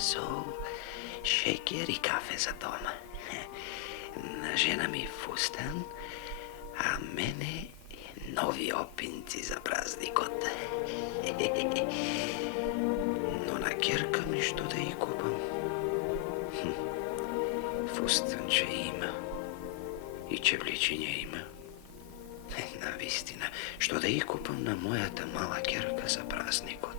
sol, šeker i kafe za doma. Žena mi fustan, a mene novi opinci za praznikot. No na kerka mi što da i kupam. Fustan će ima i čevličinje ima. Na vistina, što da i kupam na moja ta mala kerka za praznikot.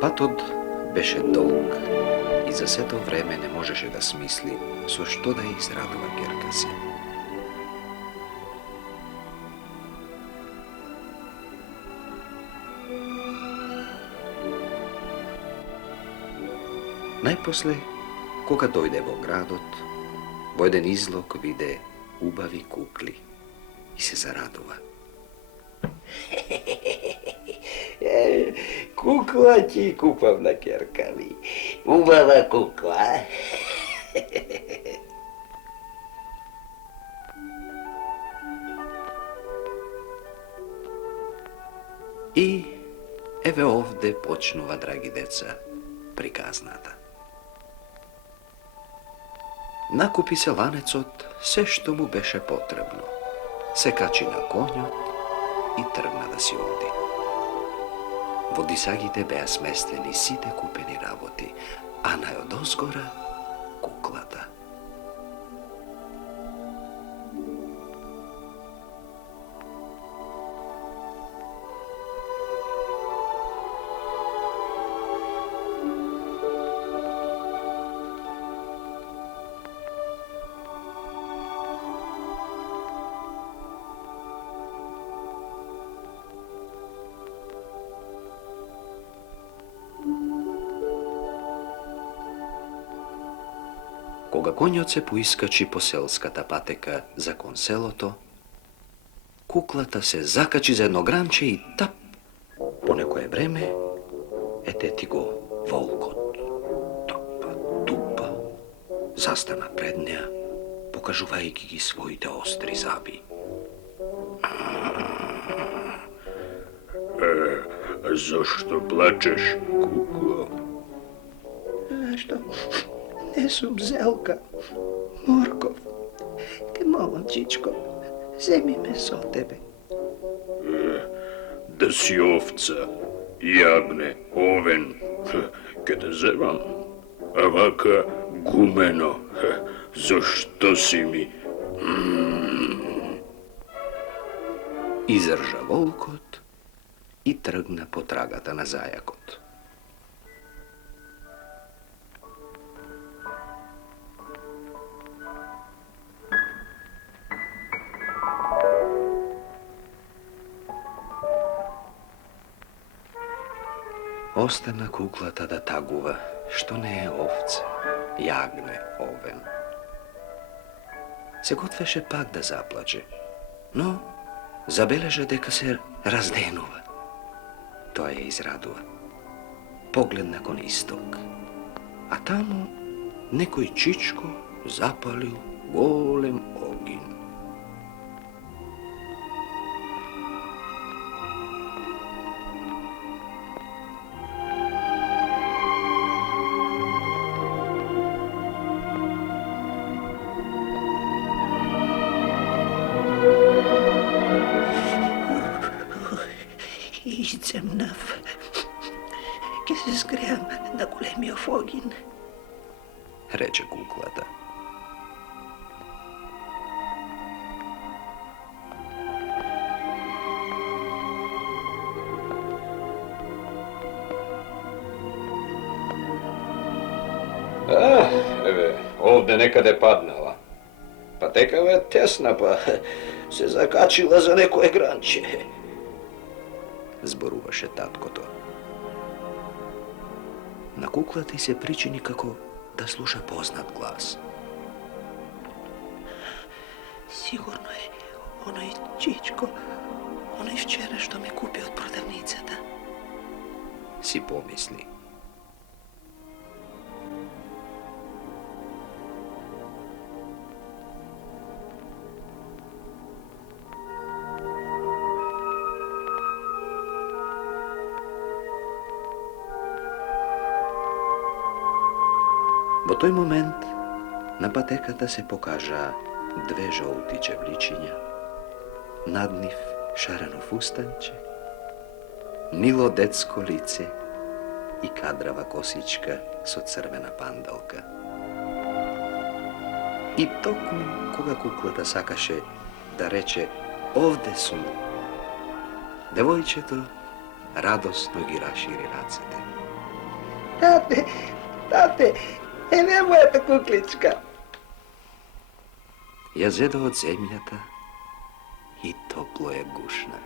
Патот беше долг и за сето време не можеше да смисли со што да ја израдува керка си. Најпосле, кога дојде во градот, во еден излог виде убави кукли и се зарадува. Кукла ти купам на керка ми. Убава кукла. И еве овде почнува, драги деца, приказната. Накупи се ланецот се што му беше потребно. Се качи на конјот и тргна да си оди. Во дисагите беа сместени сите купени работи, а најодозгора куклата. Кога конјот се поискачи по селската патека за кон селото, куклата се закачи за едно гранче и тап, по некое време, етети го волкот. Топа, тупа, застана пред неа, покажувајќи ги своите остри заби. Зашто плачеш, кукло? Што? Не сум Зелка, Морков. Те молам, чичко, земи ме со тебе. Да си овца, јагне, овен, ке те земам. А вака гумено, зашто си ми? Изржа волкот и тргна по трагата на зајакот. Остана куклата да тагува, што не е овце, јагне, овен. Се готвеше пак да заплаче, но забележа дека се разденува. Тоа ја израдува. Погледна кон исток, а таму некој чичко запалил голем огин. Земнав. Ке се згреам на големиот огин. Рече куклата. Еве, овде некаде паднала. Патекава е тесна, па се закачила за некое гранче. Зборуваше таткото. На куклата й се причини како да слуша познат глас. Sigurno je onaj Čičko, onaj včera što me kupio od prodavnicata. Si pomisli. Во тој момент на патеката се покажа две жолти чевличиња, над нив шарено фустанче, мило детско лице и кадрава косичка со црвена пандалка. И токму кога куклата сакаше да рече овде сум, девојчето радосно ги рашири рацете. Тате, еве мојата кукличка. Ја зеда од земјата и топло е гушна.